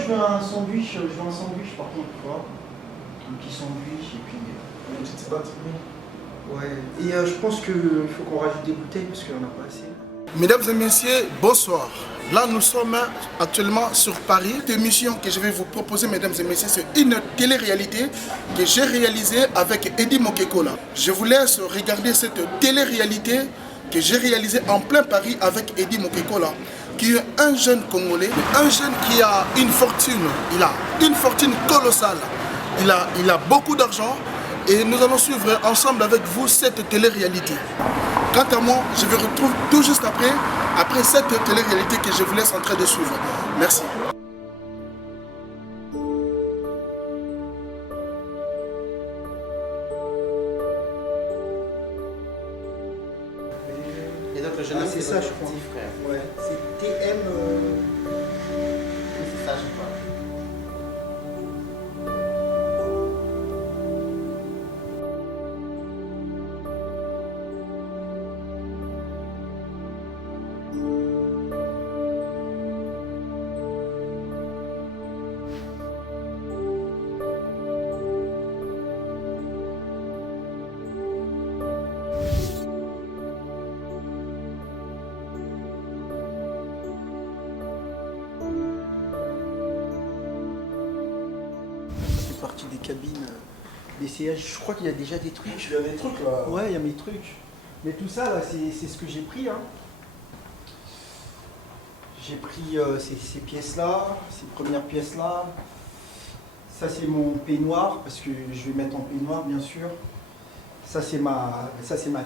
je veux un sandwich, par contre, tu vois. Un petit sandwich et puis... Une petite batterie. Ouais, et je pense qu'il faut qu'on rajoute des bouteilles parce qu'il n'y en a pas assez. Mesdames et messieurs, bonsoir. Là, nous sommes actuellement sur Paris. L'émission que je vais vous proposer, mesdames et messieurs, c'est une télé-réalité que j'ai réalisée avec Eddie Mokekola. Je vous laisse regarder cette télé-réalité que j'ai réalisée en plein Paris avec Eddie Mokekola, qui est un jeune Congolais, un jeune qui a une fortune. Il a une fortune colossale. Il a beaucoup d'argent et nous allons suivre ensemble avec vous cette télé-réalité. Quant à moi, je vous retrouve tout juste après cette télé-réalité que je vous laisse en train de suivre. Merci. Et donc le jeune homme, c'est ça, je votre crois. petit frère. Ouais, c'est TM... Oui, c'est ça, je crois. partie des cabines des sièges. Je crois qu'il y a déjà des trucs. Il y a des trucs là. Ouais, il y a mes trucs. Mais tout ça, là, c'est ce que j'ai pris. Hein. J'ai pris ces pièces-là, ces premières pièces-là. Ça, c'est mon peignoir, parce que je vais mettre en peignoir, bien sûr. Ça, c'est ma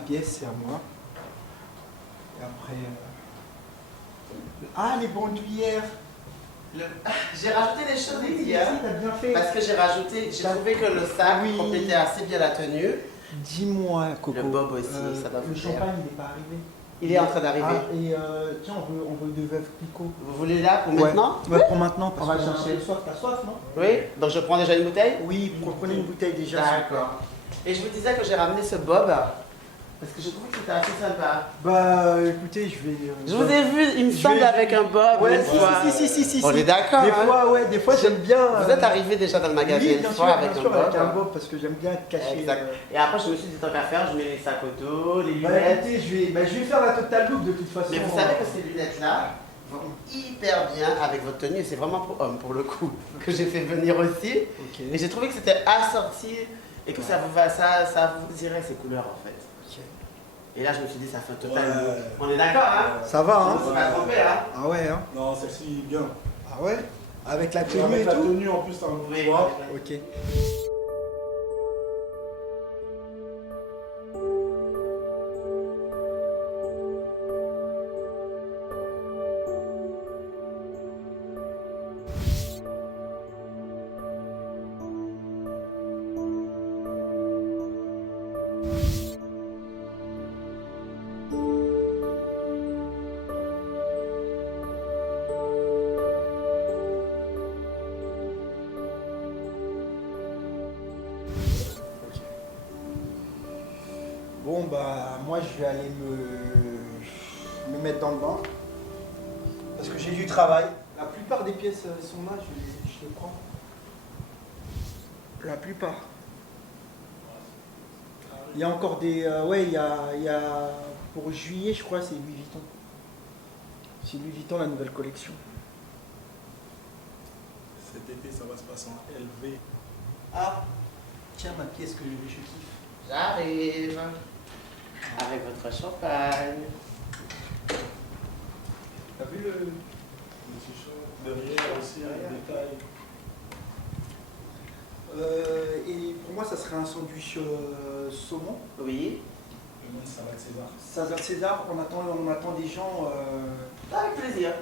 pièce, c'est à moi. Et après... Ah, les bandoulières. J'ai rajouté des choses hier. T'as bien fait. Parce que j'ai trouvé que le sac complétait assez bien la tenue. Dis-moi, Coco. Le bob aussi, ça va Le vous plaire. champagne, il n'est pas arrivé. Il est en train d'arriver. Ah, et tiens, on veut de veuve Clicquot. Vous voulez là pour maintenant? Ouais, pour maintenant. Parce On va qu'on a chercher. un peu soif. T'as soif, non? Oui. Donc je prends déjà une bouteille? Oui, prenez une bouteille déjà. D'accord. Et je vous disais que j'ai ramené ce bob parce que je trouvais que c'était assez sympa. Bah, écoutez, je vais... Je vous ai vu, il me semble, avec un bob Ouais, une fois. si. On est d'accord. Des hein? fois, ouais, des fois j'aime bien... Vous êtes arrivé déjà dans le magasin oui, une bien fois sûr, avec bien un sûr, bob. avec un bob, parce que j'aime bien être caché. Exact. Et après, je me suis dit, tant qu'à faire, je mets les sacs au dos, les Bah, lunettes. écoutez, je vais faire la totale look de toute façon. Mais vous savez que ces lunettes-là vont hyper bien avec votre tenue. Et c'est vraiment pour homme, pour le coup, que j'ai fait venir aussi. Ok. Et j'ai trouvé que c'était assorti et que ça vous irait ces couleurs en fait. Ok. Et là, je me suis dit, ça fait un total Ouais. look. On est d'accord, hein? Ça va, Je hein? ne me suis pas trompé, hein? Ah ouais, hein? Non, celle-ci, bien. Ah ouais? Avec la tenue Avec et la tout? tenue en plus, t'as un Oui, pouvoir. Ok. Bon bah moi je vais aller me mettre dans le bain parce que j'ai du travail. La plupart des pièces sont là, je les prends. La plupart. Il y a encore des... ouais, il y a... Pour juillet, je crois, c'est Louis Vuitton. C'est Louis Vuitton, la nouvelle collection. Cet été, ça va se passer en LV. Ah, tiens ma pièce que je kiffe. J'arrive. Avec votre champagne. T'as vu le... Le t-shirt. Derrière aussi, un détail. Et pour moi, ça serait un sandwich saumon. Oui. Et même salade César. Salade César, on attend des gens... Avec plaisir.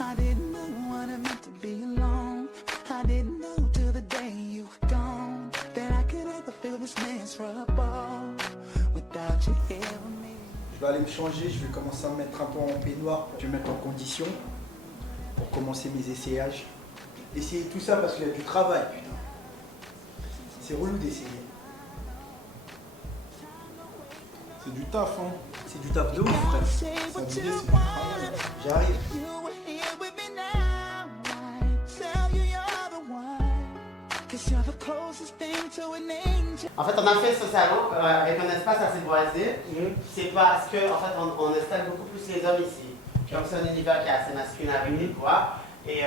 I didn't know what it meant to be alone. I didn't know till the day you Je vais aller me changer, je vais commencer à me mettre un peu en peignoir. Je vais me mettre en condition pour commencer mes essayages. Essayer tout ça parce qu'il y a du travail, putain. C'est relou d'essayer. C'est du taf, hein. C'est du taf de ouf, frère. Ça me dit, c'est du travail. J'arrive. En fait, on a fait ce salon avec un espace assez boisé. C'est parce que, en fait, on installe beaucoup plus les hommes ici. Donc, c'est un univers qui est assez masculin avec des bois. Et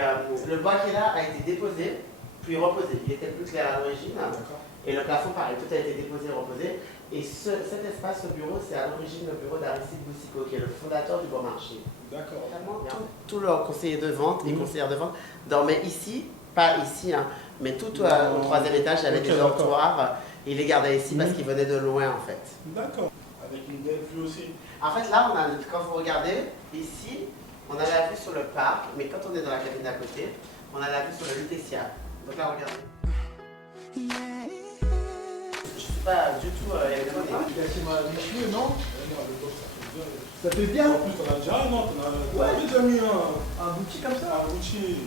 le bois qui est là a été déposé, puis reposé. Il était plus clair à l'origine. Et le plafond, pareil, tout a été déposé et reposé. Et cet espace, ce bureau, c'est à l'origine le bureau d'Aristide Boussicaut, qui est le fondateur du Bon Marché. D'accord. Tous leurs conseillers de vente et conseillères de vente dormaient ici, pas ici, hein, mais tout au troisième étage, il y avait des dortoirs. Et ils les gardaient ici parce qu'ils venaient de loin, en fait. D'accord. Avec une belle vue aussi. En fait, là, quand vous regardez, ici, on a la vue sur le parc, mais quand on est dans la cabine d'à côté, on a la vue sur le Lutetia. Donc là, regardez. Je ne suis pas du tout électronique. Tu as mes cheveux, non? Ça fait bien. Ça fait bien. En plus, t'en as déjà un, non? T'en as déjà mis Un bouti comme ça? un outil.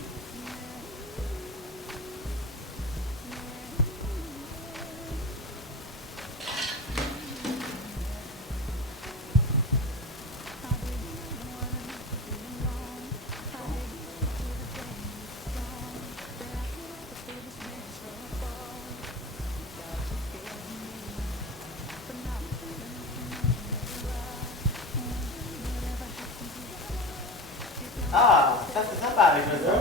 Ah, ça c'est sympa avec le son.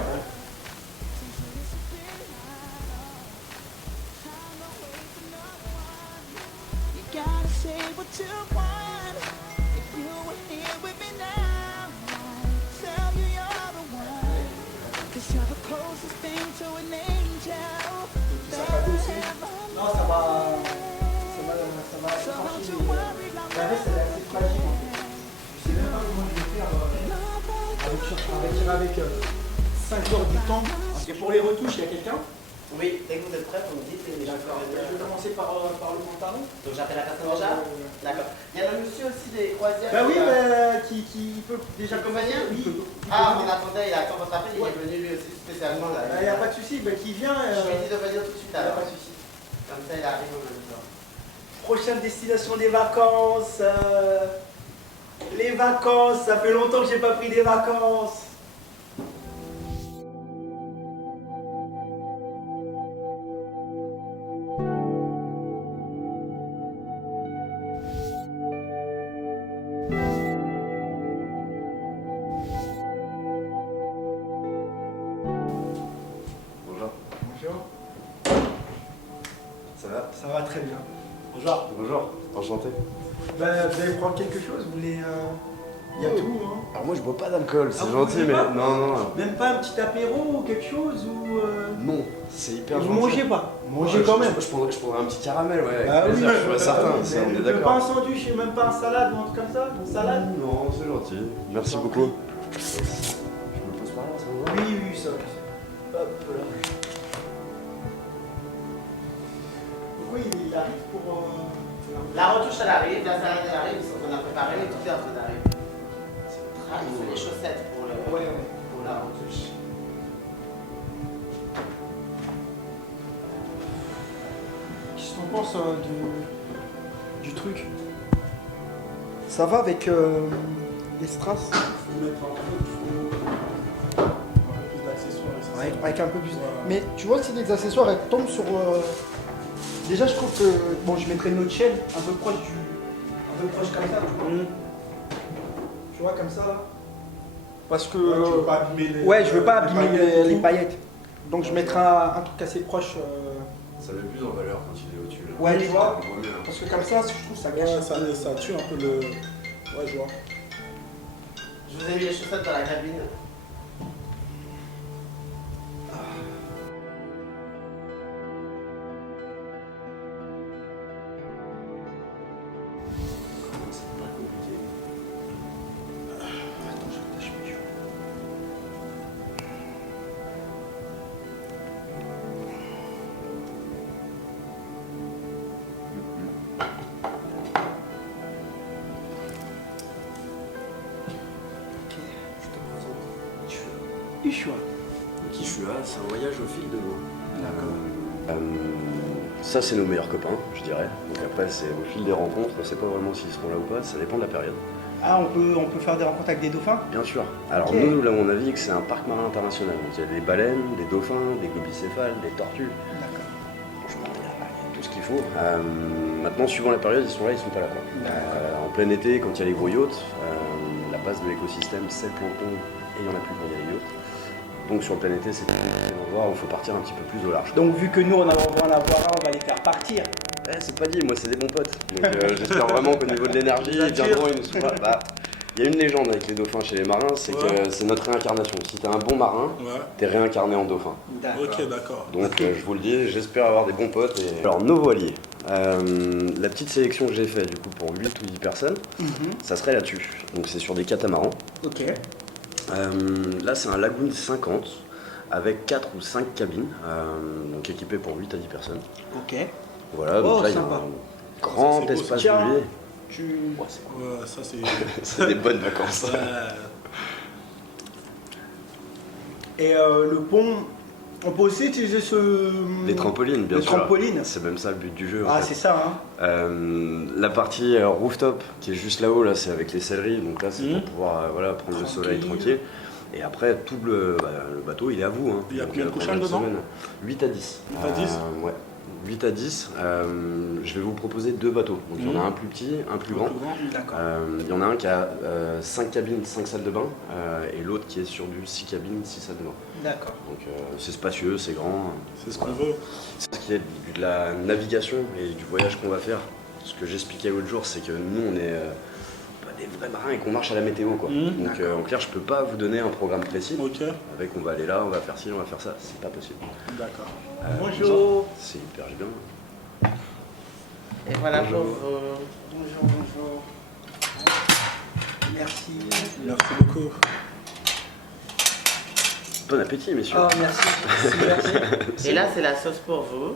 Non, ça va trancher. La veste, elle est assez fragile. Je sais même pas comment je vais faire avec 5 heures du temps. Parce que pour les retouches, il y a quelqu'un. Oui, dès que vous êtes prêts, vous me dites et je vais faire les Je vais commencer par le pantalon. Donc j'appelle la personne déjà. D'accord. Il y a le monsieur aussi des croisières. Bah oui, qui peut déjà Combien? Oui. Ah, on attendait, il attend votre appel, il est venu lui aussi spécialement là. Il n'y a pas de souci, qui vient. Je lui ai dit de venir tout de suite Il n'y a alors. pas de souci. Comme ça, il arrive au même temps. Prochaine destination des vacances. Les vacances, ça fait longtemps que j'ai pas pris des vacances. Bonjour. Bonjour. Ça va? Ça va très bien. Bonjour. Bonjour, enchanté. Vous allez prendre quelque chose? Vous voulez. Il y a tout, hein. Alors moi je bois pas d'alcool, c'est Ah, vous gentil, buvez mais pas non, non. Même pas un petit apéro ou quelque chose ou. Non, c'est hyper Vous gentil. mangez pas? Mangez Ouais, quand même. Je prendrais un petit caramel, ouais, avec Ah oui, plaisir, je suis pas certain, oui, ça, on est Même pas un d'accord. sandwich et même pas un salade ou un truc comme ça? Une salade? Non, c'est gentil. Merci beaucoup. Je me pose par là, ça vous va? Oui, oui, ça. Hop là. Oui, il arrive pour. La retouche, elle arrive, la salade, elle arrive, on a préparé, tout est en train d'arriver. Ah, il faut les chaussettes pour la retouche. Qu'est-ce que t'en penses du truc? Ça va avec les strass? Faut mettre un peu plus d'accessoires. et ça, Avec un peu plus. Ouais. Mais tu vois, si les accessoires elles tombent sur. Déjà, je trouve que. Bon, je mettrais une autre chaîne un peu proche du. Un peu proche comme ça, tu vois. Tu vois, comme ça là. Parce que. Ouais, tu veux pas abîmer les. Ouais, je veux pas abîmer paillettes et les tout. paillettes. Donc, je mettrai un truc assez proche. Ça met plus en valeur quand il est au-dessus. Là. Ouais, tu vois. Ça vaut mieux, hein. Parce que comme ça, je trouve ça gâche. Ouais, ça tue un peu le. Ouais, je vois. Je vous ai mis les chaussettes dans la cabine. C'est pas compliqué. Attends, je tâche mes cheveux. Ushuaïa. Kishua, c'est un voyage au fil de l'eau. D'accord. Ça, c'est nos meilleurs copains, je dirais. Donc après, c'est au fil des rencontres, on ne sait pas vraiment s'ils seront là ou pas, ça dépend de la période. Ah, on peut faire des rencontres avec des dauphins? Bien sûr. Alors Ok. nous, là où on navigue, c'est un parc marin international. Donc il y a des baleines, des dauphins, des gobicéphales, des tortues. D'accord. Franchement, il y a tout ce qu'il faut. Maintenant, suivant la période, ils sont là, ils sont pas là, quoi. En plein été, quand il y a les gros yachts, la base de l'écosystème, c'est le plancton, et il n'y en a plus quand il y a les yachts. Donc sur le plein été, c'est un endroit où il faut partir un petit peu plus au large. Donc vu que nous on va en avoir un, on va les faire partir. C'est pas dit, moi c'est des bons potes. Donc j'espère vraiment qu'au niveau de l'énergie, ils viendront, ils nous soient. Il y a une légende avec les dauphins chez les marins, c'est que c'est notre réincarnation. Si t'es un bon marin, t'es réincarné en dauphin. Ok, d'accord. Donc je vous le dis, j'espère avoir des bons potes. Alors nos voiliers, la petite sélection que j'ai faite du coup pour 8 ou 10 personnes, ça serait là-dessus. Donc c'est sur des catamarans. Ok. Là c'est un Lagoon 50 avec 4 ou 5 cabines, donc équipées pour 8 à 10 personnes. Ok. Voilà, donc là il y a sympa. un grand Ça, c'est beau, espace ça. de vie. Ouais, ça c'est. C'est des bonnes vacances. Et le pont, on peut aussi utiliser Les trampolines, bien les sûr. trampolines. C'est même ça le but du jeu. en Ah, fait. c'est ça, hein. La partie rooftop qui est juste là-haut, là, c'est avec les selleries. Donc là, c'est pour pouvoir voilà, prendre le soleil tranquille. Et après, tout le bateau, il est à vous. Hein. Il y a Donc, combien de pendant couchins une dedans? semaine. 8 à 10. 8 à 10 Ouais. 8 à 10. Je vais vous proposer 2 bateaux. Donc il y en a un plus petit, un plus grand. D'accord. Il y en a un qui a 5 cabines, 5 salles de bain. Et l'autre qui est sur du 6 cabines, 6 salles de bain. D'accord. Donc c'est spacieux, c'est grand. C'est ce qu'on veut. Ce qui est de la navigation et du voyage qu'on va faire, ce que j'expliquais l'autre jour, c'est que nous on est pas des vrais marins et qu'on marche à la météo quoi. Donc en clair je peux pas vous donner un programme précis Ok, avec on va aller là, on va faire ci, on va faire ça, c'est pas possible. d'accord. Bonjour. C'est hyper bien. Et voilà Bonjour. pour vos... Bonjour, bonjour. Merci. Merci beaucoup. Bon appétit messieurs. Oh, merci. Merci. Et là, c'est la sauce pour vous,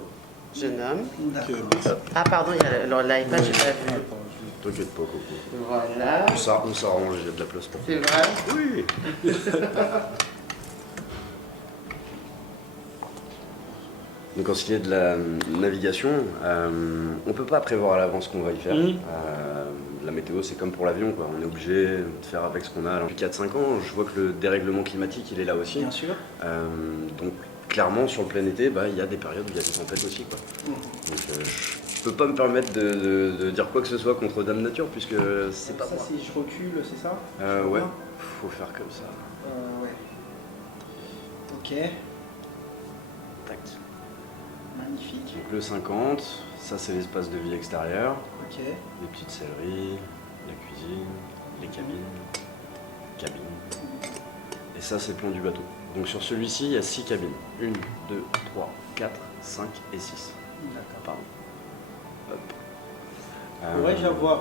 jeune homme. Ok, D'accord. merci. Ah, pardon, il y a l'iPad, j'ai pas vu. T'inquiète pas Coco. Voilà. On s'arrange, il y a de la place pour toi. C'est vrai. Oui. Donc en ce qui est de la navigation, on peut pas prévoir à l'avance ce qu'on va y faire. La météo c'est comme pour l'avion, quoi. On est obligé de faire avec ce qu'on a. Alors, depuis 4-5 ans, je vois que le dérèglement climatique il est là aussi. Bien sûr. Donc clairement sur le plein été, il y a des périodes où il y a des tempêtes aussi, quoi. Donc je peux pas me permettre de dire quoi que ce soit contre Dame Nature puisque c'est pas Ça, moi. si je recule, c'est ça? Ouais, faut faire comme ça. Ouais. Ok. Tac. Magnifique. Donc le 50, ça c'est l'espace de vie extérieur, Ok. les petites selleries, la cuisine, les cabines. Et ça c'est le plan du bateau. Donc sur celui-ci il y a 6 cabines. 1, 2, 3, 4, 5 et 6. D'accord. Pardon. Hop. Pourrais-je avoir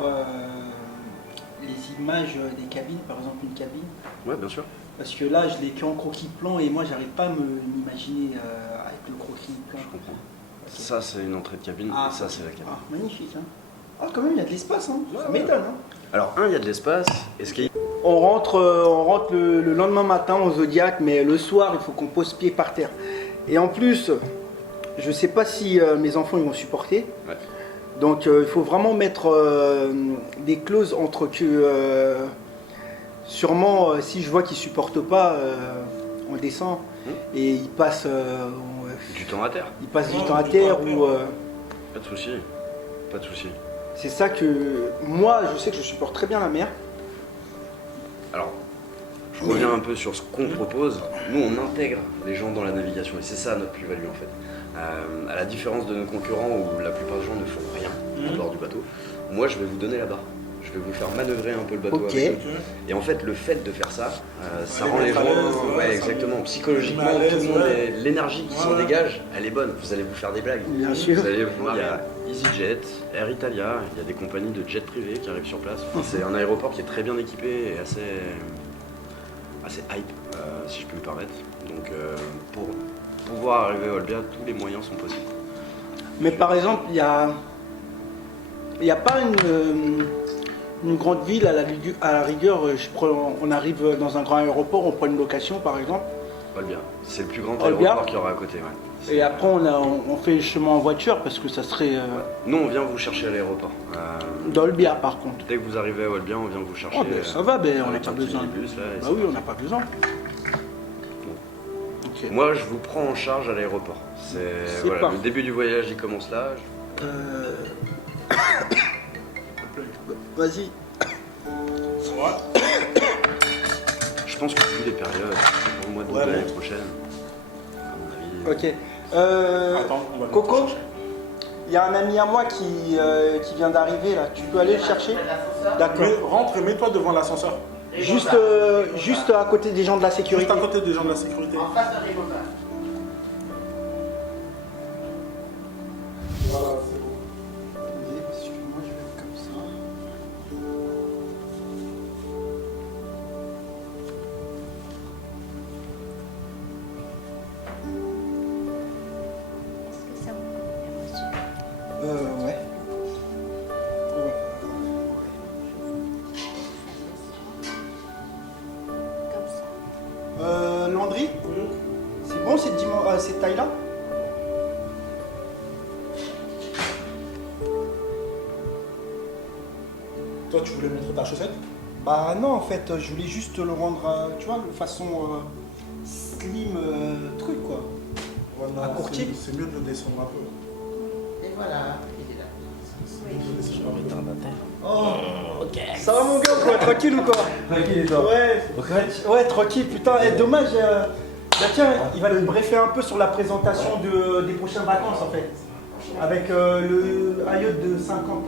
les images des cabines, par exemple une cabine? Ouais bien sûr. Parce que là, je l'ai qu'en croquis-plan et moi, j'arrive pas à m'imaginer avec le croquis-plan. Je comprends. Ça c'est une entrée de cabine et ça c'est la cabine. Ah, magnifique. Hein. Ah, quand même, il y a de l'espace. Hein. Ça m'étonne. Hein. Alors il y a de l'espace et ce qui est... On rentre le lendemain matin au Zodiac, mais le soir, il faut qu'on pose pied par terre. Et en plus, je sais pas si mes enfants ils vont supporter. Ouais. Donc, il faut vraiment mettre des clauses entre que... sûrement, si je vois qu'ils supportent pas, on descend et ils passent... Du temps à terre. ils passent du Oh, temps à du terre temps à ou... terre. Pas de souci. Pas de souci. c'est ça que... Moi, je sais que je supporte très bien la mer. Alors, je reviens un peu sur ce qu'on propose. Nous, on intègre les gens dans la navigation et c'est ça notre plus-value en fait. À la différence de nos concurrents où la plupart des gens ne font rien à bord du bateau, moi je vais vous donner la barre. Je vais vous faire manœuvrer un peu le bateau Ok. avec eux. Ok. Et en fait, le fait de faire ça, ça les rend les mettre à gens. l'aise, ouais, Ouais, ça exactement. met- Psychologiquement, ça met à tout le l'aise, monde ouais. l'énergie qui s'en Ouais. dégage, elle est bonne. Vous allez vous faire des blagues. Bien sûr. Vous allez voir, il y a EasyJet, Air Italia, il y a des compagnies de jet privés qui arrivent sur place. Enfin, c'est un aéroport qui est très bien équipé et assez hype, si je peux me permettre. Donc, pour pouvoir arriver à Olbia, tous les moyens sont possibles. Mais par exemple, il y a pas une grande ville à la rigueur, on arrive dans un grand aéroport, on prend une location par exemple, Olbia. C'est le plus grand Olbia. aéroport qu'il y aura à côté. Ouais. Et après, on fait le chemin en voiture parce que ça serait Nous, on vient vous chercher à l'aéroport. d'Olbia par contre. Dès que vous arrivez à Olbia, on vient vous chercher. Oh, ben, ça va, ben, on n'a avec pas un petit besoin. minibus, là, et Bah c'est oui, on parti. n'a pas besoin. Ok. Moi, je vous prends en charge à l'aéroport. C'est Voilà, parfait. le début du voyage, il commence là. Vas-y. Je pense que vu les périodes, pour le mois d'août Ouais, de l'année bon. prochaine, à mon avis. Ok. Attends, on va le Coco, chercher. il y a un ami à moi qui vient d'arriver là. Tu peux aller le chercher? D'accord. Mais rentre et mets-toi devant l'ascenseur. Juste à côté des gens de la sécurité. Juste à côté des gens de la sécurité. En face de Rigoba. Voilà, c'est bon. Attendez, parce que moi je vais être comme ça. Est-ce que ça vous convient, monsieur? Ouais. Ouais. Comme ça. Landry, c'est bon cette taille-là? Toi, tu voulais montrer ta chaussette? Bah non, en fait, je voulais juste le rendre, tu vois, de façon slim truc quoi. Ouais, non, À courtier. c'est mieux de le descendre un peu. Et voilà, il est là. C'est mieux de le descendre un peu. Oh, ok. Ça va mon gars quoi, tranquille ou quoi? Tranquille et toi? Ouais, tranquille, putain, dommage. Bah tiens, il va le briefer un peu sur la présentation des prochaines vacances en fait. Avec le yacht de 50,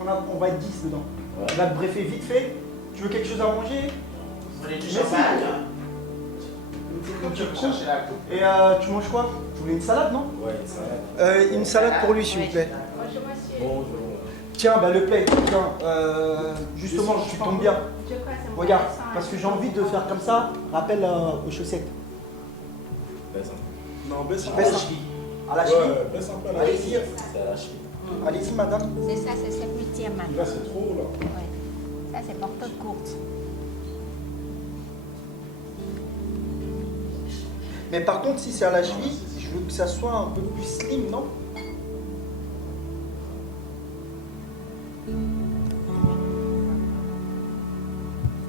on va être 10 dedans. Il va te briefer vite fait. Tu veux quelque chose à manger? Vous voulez du Merci. champagne? Tu Je vais chercher la coupe. Et tu manges quoi? Tu voulais une salade, non? Ouais, ça va. Une salade pour lui, s'il vous plaît. Bonjour, monsieur. Bonjour. Tiens, bah le plate, tiens. Justement, tu tombes bien. Je crois que ça me Regarde, paraît ça, parce que hein. j'ai envie de faire comme ça. Rappel aux chaussettes. Baisse un peu. Non, baisse un peu. Baisse à la cheville. Ouais, baisse un peu à la Allez-y, cheville. C'est à la cheville. allez-y, madame. C'est ça, c'est cette huitième Là, maintenant. c'est trop, là. Ouais. Ça, c'est porte courte. Mais par contre, si c'est à la cheville, je veux que ça soit un peu plus slim, non?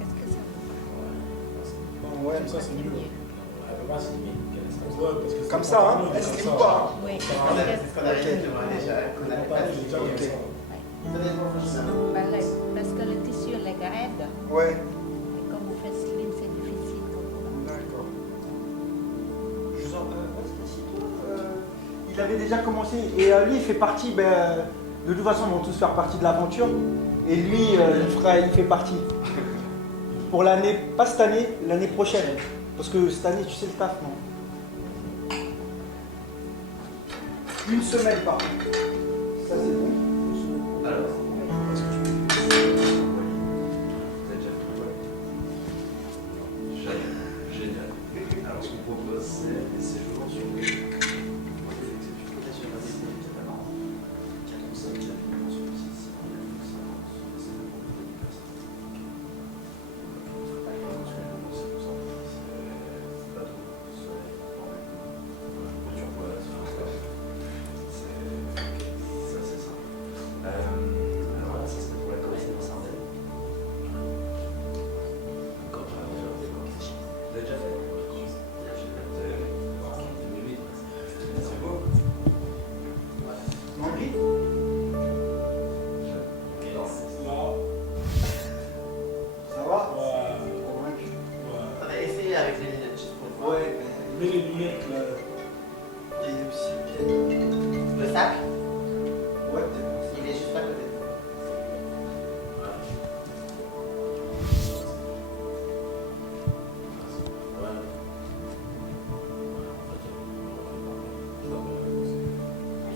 Est-ce que ça vous Bon, ouais, Comme ça, c'est mieux. Elle peut pas se limiter. Ouais, parce que comme c'est ça, hein? pas Elle comme slim ça. pas, hein? Oui. C'est ce qu'on avait dit déjà, qu'on avait pas dit. Déjà comme ça. Ben là, parce que le tissu est raide. Ouais. Et comme vous faites slim, c'est difficile pour vous. D'accord. Je vous en... vas-y, assieds-toi. Il avait déjà commencé. Et lui, il fait partie, de toute façon, ils vont tous faire partie de l'aventure. Et lui, il fait partie. Pour l'année, pas cette année, l'année prochaine. Parce que cette année, tu sais le taf, non? Une semaine par contre. Ça, c'est bon. Alors, Est-ce que je peux... Vous avez déjà fait? Ouais. Génial. Alors, ce qu'on propose, c'est des séjours sur des alors là, ça serait pour la Corse de Sardaigne. Encore pas vous avez déjà fait? C'est beau. Henri, ça va? Ouais. Convaincu. On va essayer avec les lunettes juste pour voir. Ouais, Mets les lunettes, là. et aussi, Le sac, ouais, peut-être. il est juste à côté.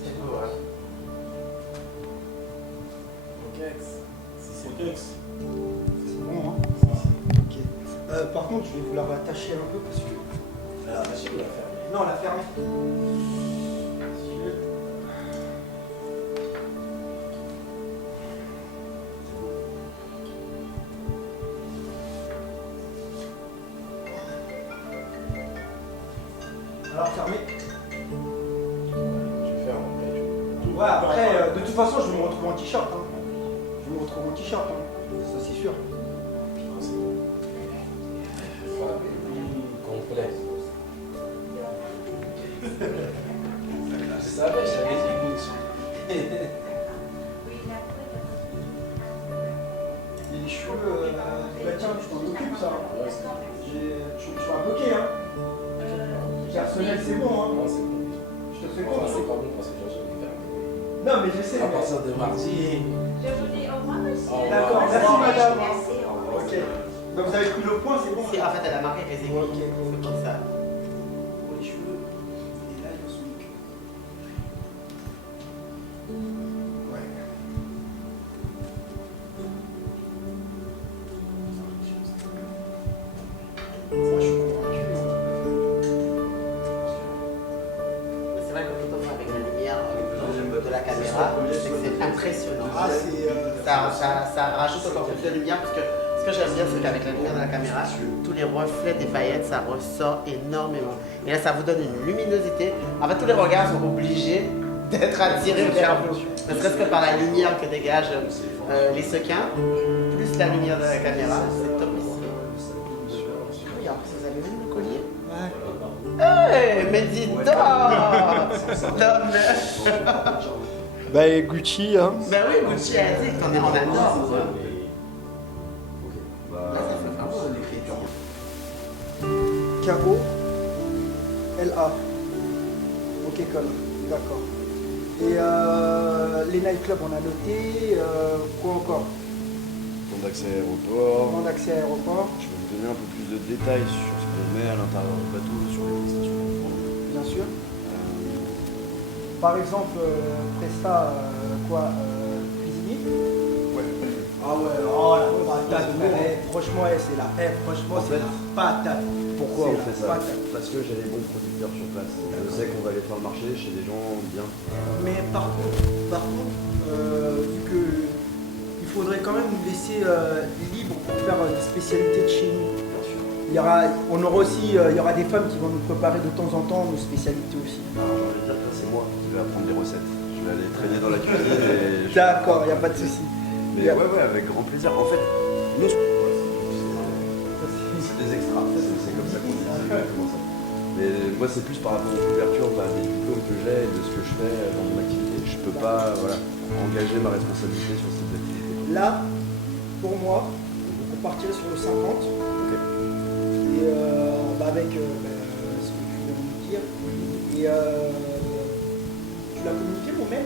C'est beau, hein? C'est Kex. C'est bon, hein? Ok. Par contre, je vais vous la rattacher un peu parce que. Alors, la cheville, on va faire. Non, la fermer. Alors fermé. Je vais faire un Ouais, après, de toute façon, je vais me retrouver en t-shirt. Hein. Je vais me retrouver en t-shirt, hein. Ça c'est sûr. complet. Je savais, j'avais dit Gucci. Et les cheveux, bah tiens, tu t'en occupes ça. Ouais, c'est bon. Je suis un bloqué, hein. Personnel, c'est bon, hein. Non, c'est bon. Je te fais Enfin, confiance. c'est pas bon parce que j'ai terminé. Non, mais je sais. À mais- partir de mardi. Je vous dis au revoir, monsieur. Au revoir. D'accord, merci madame. Merci, au revoir. Ok. Donc vous avez pris le point, c'est bon. Si, en fait, elle a marqué les aiguilles. Ok. C'est pour ça. Pour les cheveux, et là, il y a son queue. Ouais. Moi, je suis convaincu. C'est vrai que quand on voit avec la lumière de la caméra, c'est que c'est impressionnant. Ah, c'est. Ça rajoute encore plus de lumière parce que ce que j'aime bien, c'est qu'avec la lumière de la caméra, tous les reflets des paillettes, ça ressort énormément. Et là, ça vous donne une luminosité. En fait, tous les regards sont obligés d'être attirés vers vous. Ne serait-ce que par la lumière que dégagent les sequins, plus la lumière de la caméra, c'est top ici. Oui, en plus, vous avez même le collier. Ouais. Hey, mais dis donc Non, mais... Bah, et Gucci, hein. Ben oui, Gucci a dit qu'on est en adore. Bah, Là, ça fait vraiment une écriture. K-O-L-A. Ok, comme. D'accord. Et les nightclubs, on a noté. Quoi encore? Compte d'accès aéroport. Demande d'accès à aéroport, Je vais vous donner un peu plus de détails sur ce qu'on met à l'intérieur du bateau, sur les prestations qu'on prend. bien sûr. Par exemple, Presta, cuisinier. Ouais. Ah ouais, oh la patate, franchement, c'est la franchement, En c'est fait, la patate. Pourquoi C'est on fait la ça? patate. Parce que j'ai les bons producteurs sur place. Je sais qu'on va aller faire le marché chez des gens bien. Mais par contre, vu que il faudrait quand même nous laisser libre pour faire des spécialités de chez nous. On aura aussi, il y aura des femmes qui vont nous préparer de temps en temps nos spécialités aussi. Alors, j'ai envie de dire que c'est moi qui vais apprendre les recettes. Je vais aller traîner dans la cuisine et... je vais D'accord, il n'y a apprendre. pas de souci. Mais ouais, avec grand plaisir. En fait, nous, c'est des extras. C'est comme ça qu'on dit. C'est exactement ça. Mais moi, c'est plus par rapport aux couvertures des diplômes que j'ai et de ce que je fais dans mon activité. Je peux pas engager ma responsabilité sur cette activité. Là, pour moi, on partirait sur le 50. Ok. Et avec ce que tu viens de nous dire. Et tu l'as communiqué mon mail?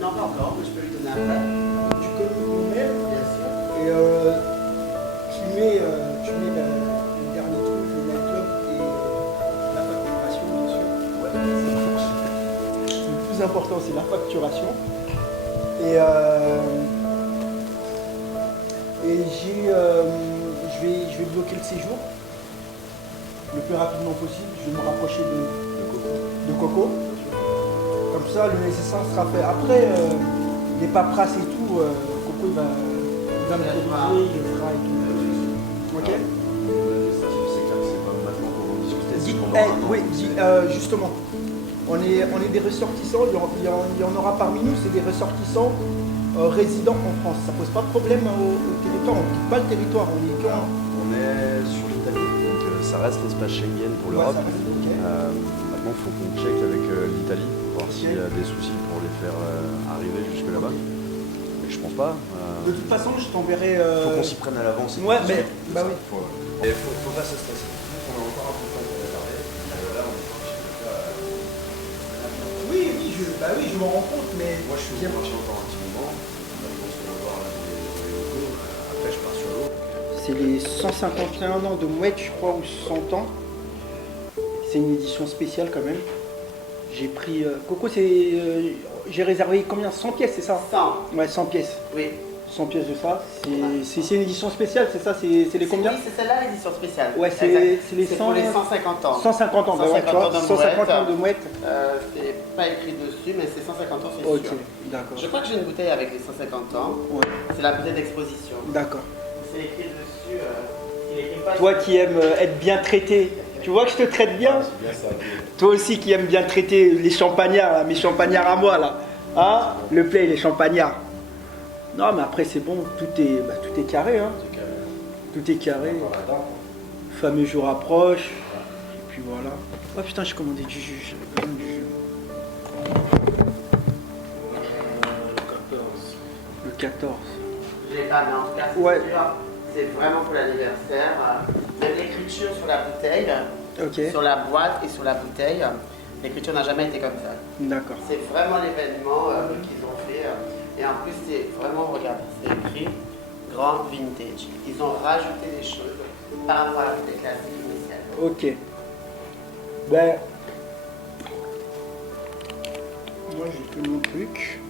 Non, pas encore, mais je peux lui donner après. Tu communiques mon mail Bien sûr. et tu mets le dernier truc, le nightclub et la facturation bien sûr. Ouais. C'est le plus important, c'est la facturation. Et je vais bloquer le séjour le plus rapidement possible. Je vais me rapprocher de Coco. Comme ça, le nécessaire sera fait. Après, les paperasses et tout, Coco il va me corriger, il le fera et tout. Ok. C'est clair que c'est pas maintenant qu'on va en discuter. c'est pendant un an. Oui, justement. On est des ressortissants, il y en aura parmi nous, c'est des ressortissants résidents en France. Ça pose pas de problème au territoire, on ne quitte pas le territoire, on est quand On est sur l'Italie, donc ça reste l'espace Schengen pour l'Europe. Maintenant, il faut qu'on check avec l'Italie pour voir s'il y a des soucis pour les faire arriver jusque là-bas. Mais je pense pas. De toute façon, je t'enverrai. Faut qu'on s'y prenne à l'avance. Ouais, mais bah oui. Et faut pas se stresser. On a encore un peu de temps pour préparer. Là, on est parti de faire. Oui, je m'en rends compte, mais Moi, je suis bien marché encore un petit moment. Je pense qu'on va voir les locaux. Après, je pars sur l'eau. c'est les 151 ans de Mouette, je crois, ou 100 ans. C'est une édition spéciale quand même. J'ai pris. Coco, j'ai réservé combien? 100 pièces, c'est ça? 100. Ouais, 100 pièces. Oui. 100 pièces de ça. C'est une édition spéciale, c'est ça? C'est les combien? Oui, c'est celle-là l'édition spéciale. Ouais, c'est les pour les 150 ans. 150 ans, bah ouais, tu vois, 150 ans de Mouette. C'est pas écrit dessus, mais c'est 150 ans, c'est Ok, sûr. d'accord. Je crois que j'ai une bouteille avec les 150 ans. Ouais, C'est la bouteille d'exposition. d'accord. C'est écrit dessus. Il est écrit pas Toi qui aimes être bien traité Tu vois que je te traite bien? C'est bien ça. Toi aussi qui aimes bien traiter les champagnards, là, mes champagnards à moi là. Hein? Le play, les champagnards. Non mais après c'est bon, tout est carré. Hein? C'est carré. Tout est carré. Encore la dent. Le fameux jour approche. Et puis voilà. Oh putain, j'ai commandé du jus. J'avais besoin du jus. Le 14. Le 14. Je l'ai pas, mais en tout cas, c'est Ouais. sûr, c'est vraiment pour l'anniversaire. Même l'écriture sur la bouteille, Ok. sur la boîte et sur la bouteille, l'écriture n'a jamais été comme ça. D'accord. C'est vraiment l'événement qu'ils ont fait. Et en plus, c'est vraiment, regardez, c'est écrit Grand Vintage. Ils ont rajouté des choses par rapport à la bouteille classique initiale. Ok. Ben. Moi j'ai tout mon truc.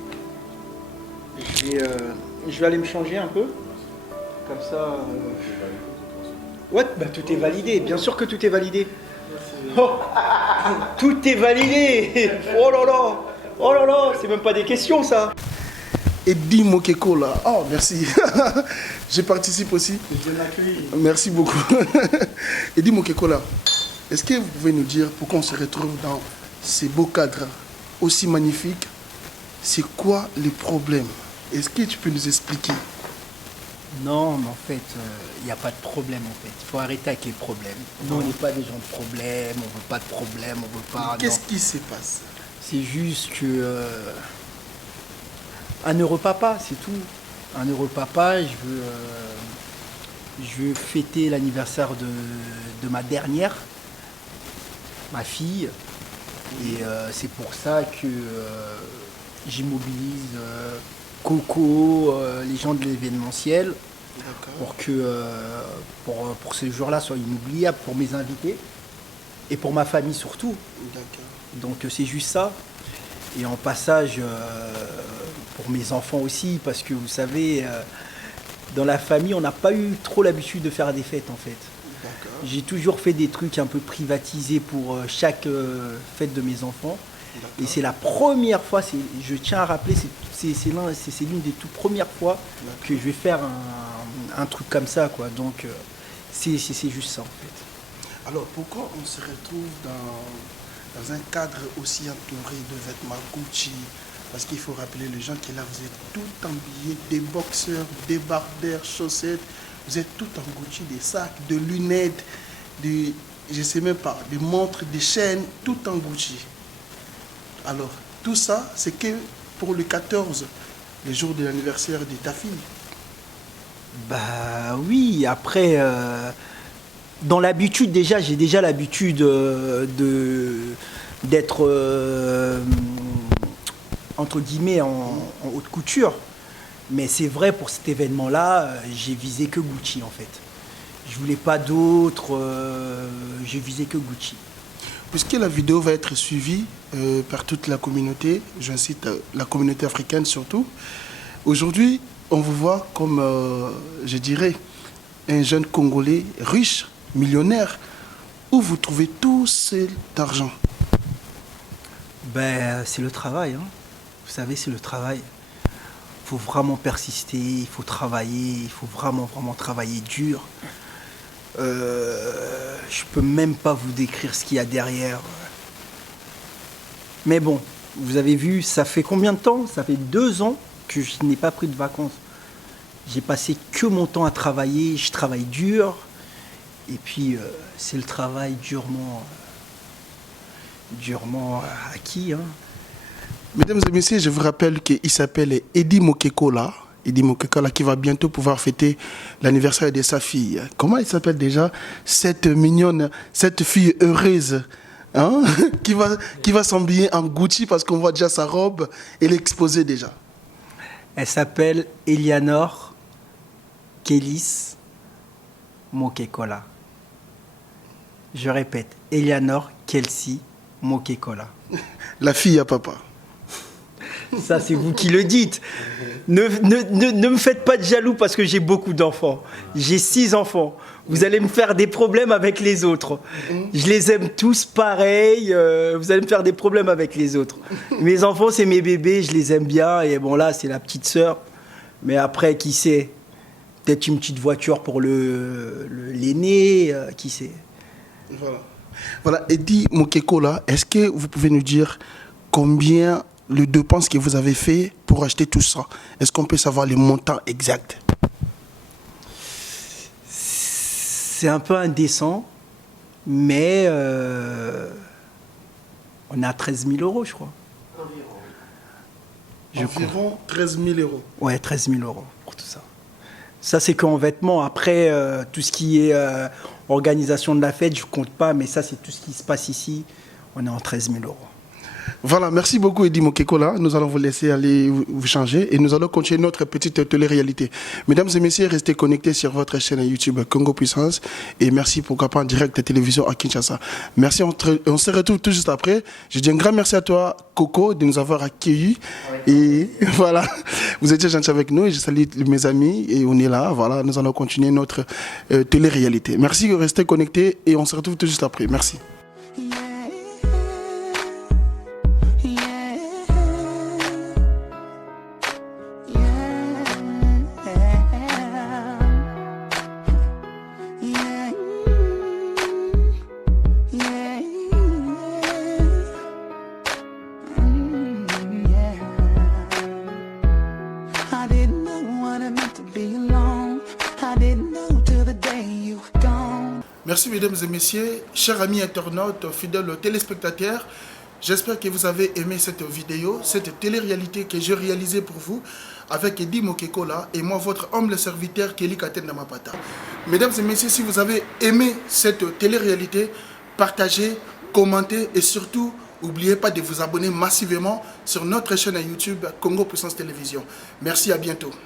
Je vais aller me changer un peu. Comme ça. Ouais, bah tout est validé. Bien sûr que tout est validé. Oh, tout est validé. Oh là là. Oh là là, c'est même pas des questions ça. Eddie Mokeko là. Oh, merci. Je participe aussi. Merci beaucoup. Eddie Mokeko là. Est-ce que vous pouvez nous dire pourquoi on se retrouve dans ces beaux cadres aussi magnifiques? C'est quoi les problèmes? Est-ce que tu peux nous expliquer? Non, mais en fait, il n'y a pas de problème en fait. Il faut arrêter avec les problèmes. Nous, on n'est pas des gens de problème, on veut pas de problème, on veut pas. Qu'est-ce qui se passe? C'est juste que. Un heureux papa, c'est tout. Un heureux papa, je veux fêter l'anniversaire de ma dernière, ma fille. Et c'est pour ça que j'immobilise Coco, les gens de l'événementiel, pour que pour ce jour-là soit inoubliable pour mes invités et pour ma famille surtout. Donc c'est juste ça. Et en passage pour mes enfants aussi, parce que vous savez, dans la famille, on n'a pas eu trop l'habitude de faire des fêtes en fait. J'ai toujours fait des trucs un peu privatisés pour chaque fête de mes enfants. Et c'est la première fois, je tiens à rappeler, c'est l'une des toutes premières fois que je vais faire un truc comme ça, quoi. Donc c'est juste ça en fait. Alors pourquoi on se retrouve dans un cadre aussi entouré de vêtements Gucci? Parce qu'il faut rappeler les gens que là vous êtes tout habillés, des boxeurs, des barbers, chaussettes. Vous êtes tout en Gucci, des sacs, de lunettes, je sais même pas, des montres, des chaînes, tout en Gucci. Alors, tout ça, c'est que pour le 14, le jour de l'anniversaire de ta fille. Bah oui, après, dans l'habitude déjà, j'ai déjà l'habitude d'être, entre guillemets, en haute couture. Mais c'est vrai, pour cet événement-là, j'ai visé que Gucci en fait. Je voulais pas d'autres, j'ai visé que Gucci. Puisque la vidéo va être suivie par toute la communauté, j'incite la communauté africaine surtout, aujourd'hui, on vous voit comme, je dirais, un jeune Congolais riche, millionnaire. Où vous trouvez tout cet argent? Ben, c'est le travail, hein. Vous savez, c'est le travail. Il faut vraiment persister, il faut travailler, il faut vraiment travailler dur. Je peux même pas vous décrire ce qu'il y a derrière. Mais bon, vous avez vu, ça fait combien de temps? Ça fait 2 ans que je n'ai pas pris de vacances. J'ai passé que mon temps à travailler, je travaille dur. Et puis, c'est le travail durement acquis, hein. Mesdames et messieurs, je vous rappelle qu'il s'appelle Eddie Mokeko là. Eddie Mokeko là qui va bientôt pouvoir fêter l'anniversaire de sa fille. Comment il s'appelle déjà cette mignonne, cette fille heureuse, hein, qui va s'habiller en Gucci parce qu'on voit déjà sa robe et l'exposer déjà. Elle s'appelle Eleanor Kélis Mokekola. Je répète, Eleanor Kelsey Mokekola. La fille à papa. Ça, c'est vous qui le dites. Ne me faites pas de jaloux parce que j'ai beaucoup d'enfants. J'ai 6 enfants. Vous allez me faire des problèmes avec les autres. Je les aime tous pareil. Vous allez me faire des problèmes avec les autres. Mes enfants, c'est mes bébés. Je les aime bien. Et bon, là, c'est la petite sœur. Mais après, qui sait? Peut-être une petite voiture pour l'aîné. Qui sait? Voilà. Voilà, Eddie Mokeko là, est-ce que vous pouvez nous dire combien les dépenses que vous avez fait pour acheter tout ça? Est-ce qu'on peut savoir les montants exacts? C'est un peu indécent, mais on est à 13 000 euros, je crois. Environ 13 000 euros. Ouais, 13 000 euros pour tout ça. Ça, c'est qu'en vêtements. Après, tout ce qui est organisation de la fête, je ne compte pas, mais ça, c'est tout ce qui se passe ici. On est en 13 000 euros. Voilà, merci beaucoup Eddie Mokeko là. Nous allons vous laisser aller vous changer et nous allons continuer notre petite télé-réalité. Mesdames et messieurs, restez connectés sur votre chaîne YouTube Congo Puissance et merci pourquoi pas en direct de télévision à Kinshasa. Merci, on se retrouve tout juste après. Je dis un grand merci à toi Coco de nous avoir accueillis et voilà, vous étiez gentil avec nous et je salue mes amis et on est là, voilà, nous allons continuer notre télé-réalité. Merci de rester connectés et on se retrouve tout juste après. Merci. Merci mesdames et messieurs, chers amis internautes, fidèles téléspectateurs. J'espère que vous avez aimé cette vidéo, cette télé-réalité que j'ai réalisée pour vous avec Eddie Mokeko là et moi votre humble serviteur Kelly Katen Namapata. Mesdames et messieurs, si vous avez aimé cette télé-réalité, partagez, commentez et surtout n'oubliez pas de vous abonner massivement sur notre chaîne YouTube Congo Puissance Télévision. Merci, à bientôt.